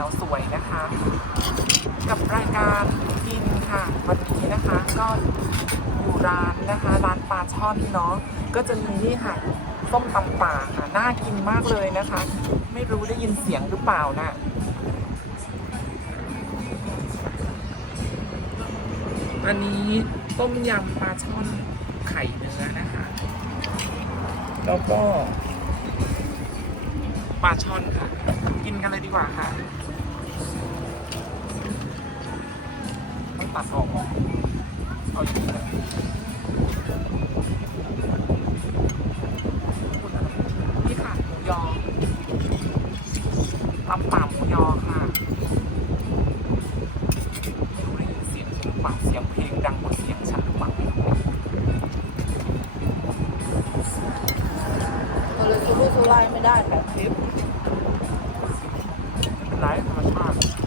าวสวยนะคะ กับรายการกินค่ะ วันนี้นะคะก็อยู่ร้านนะคะร้านปลาช่อนเนาะก็จะมีนี่ค่ะส้มตำป่าค่ะน่ากินมากเลยนะคะ ไม่รู้ได้ยินเสียงหรือเปล่านะอันนี้ต้มยำปลาช่อนไข่เนื้อนะคะ แล้วก็ปลาช่อนค่ะ กินกันเลยดีกว่าค่ะ ตัดออกเอเอาอย่างนี้เลยนี่ค่ะหมูยอตำป่าหมูยอค่ะไม่รู้ได้ยินเสียงหรือเปล่าเสียงเพลงดังกว่าเสียงฉันหรือเปล่าก็เลยสุรุ่ยสุร่ายไม่ได้แบบคลิปไลฟ์ธรรมชาติ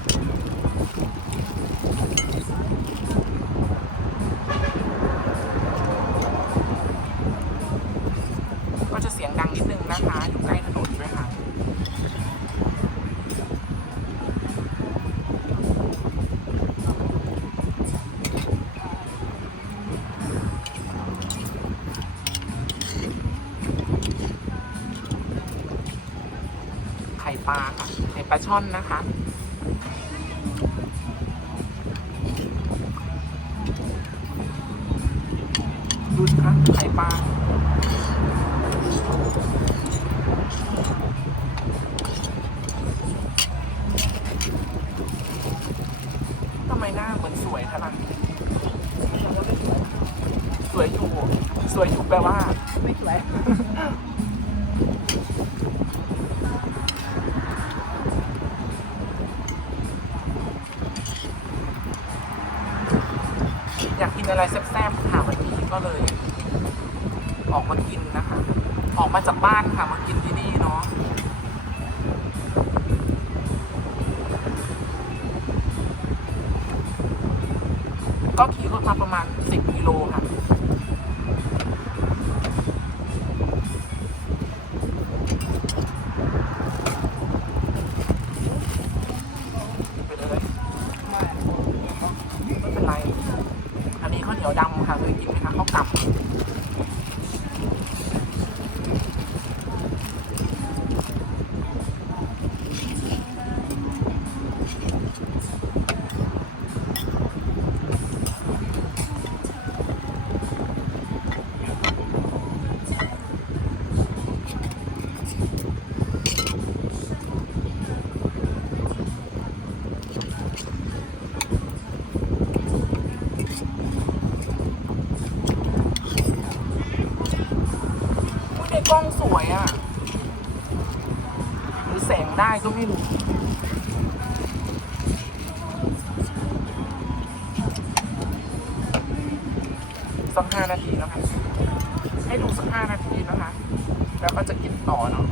จะเสียงดังนิดนึงนะคะ อยู่ใกล้ถนนด้วยค่ะไข่ปลาค่ะ ไข่ปลาช่อนนะคะดูสิคะไข่ปลา หน้าเหมือนสวยขนาดนี้สวยอยู่ สวยอยู่แปลว่า ไม่สวยอยากกินอะไรแซ่บๆค่ะวันนี้ก็เลย ออกมากินนะคะ ออกมาจากบ้านค่ะมากินที่นี่เนาะ ก็ขี่รถมาประมาณ 10 กิโลค่ะไปเลยไม่เป็นไร อันนี้ข้าวเหนียวดำค่ะเคยกินไหมคะข้าวกำ อุ๊ยในกล้องสวยอะ หรือแสงได้ก็ไม่รู้สักห้านาทีแล้วค่ะให้ดูสักห้านาทีนะคะ แล้วก็จะกินต่อเนาะ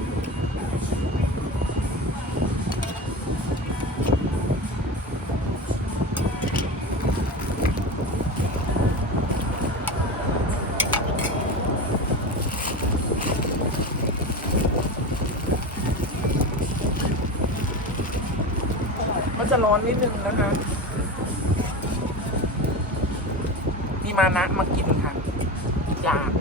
ก็จะร้อนนิดนึงนะคะ มีมานะมากินค่ะอยาก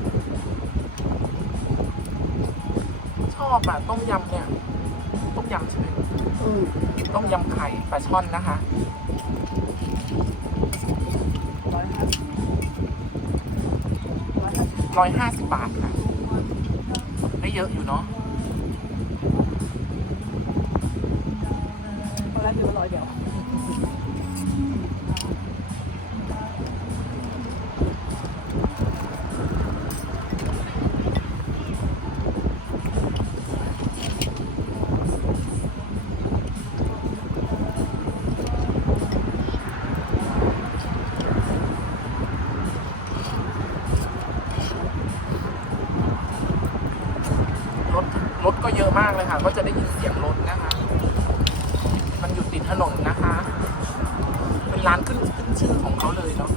ชอบอะต้มยำเนี่ย ต้มยำใช่ไหมอืมต้มยำไข่ปลาช่อนนะคะร้อยห้าสิบร้อยห้าสิบร้อยห้าสิบบาทค่ะไม่เยอะอยู่เนาะ ตอนแรกคิดว่าร้อยเดียวรถรถก็เยอะมากเลยค่ะ ก็จะได้ยินเสียงรถนะคะมันอยู่ติด ถนนนะคะ เป็นร้านขึ้นขึ้นชื่อของเขาเลยเนาะ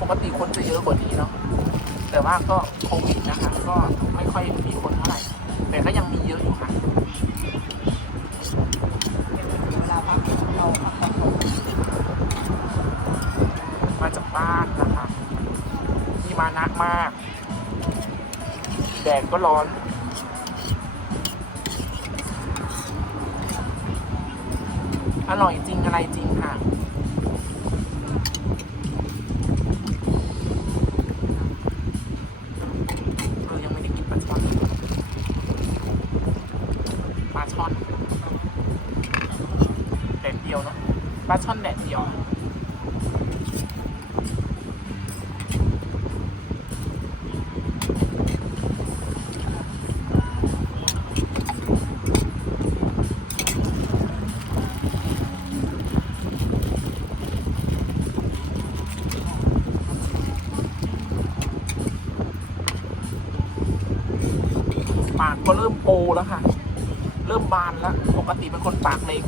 ปกติคนจะเยอะกว่านี้เนาะ แต่ว่าก็โควิดนะคะ ก็ไม่ค่อยมีคนเท่าไหร่ แต่ก็ยังมีเยอะอยู่ค่ะเวลาพักเราพักผ่มาจากบ้านนะคะ มีมานักมาก แดดก็ร้อน อร่อยจริงอะไรจริงค่ะเออยังไม่ได้กินปลาช่อน ปลาช่อนแดดเดียวเนาะ ปลาช่อนแดดเดียว ปากก็เริ่มโปแล้วค่ะ เริ่มบานแล้ว ปกติเป็นคนปากเล็ก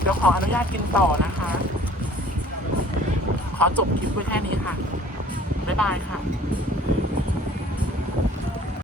เดี๋ยวขออนุญาตกินต่อนะคะ ขอจบคลิปไว้แค่นี้ค่ะ บ๊ายบายค่ะ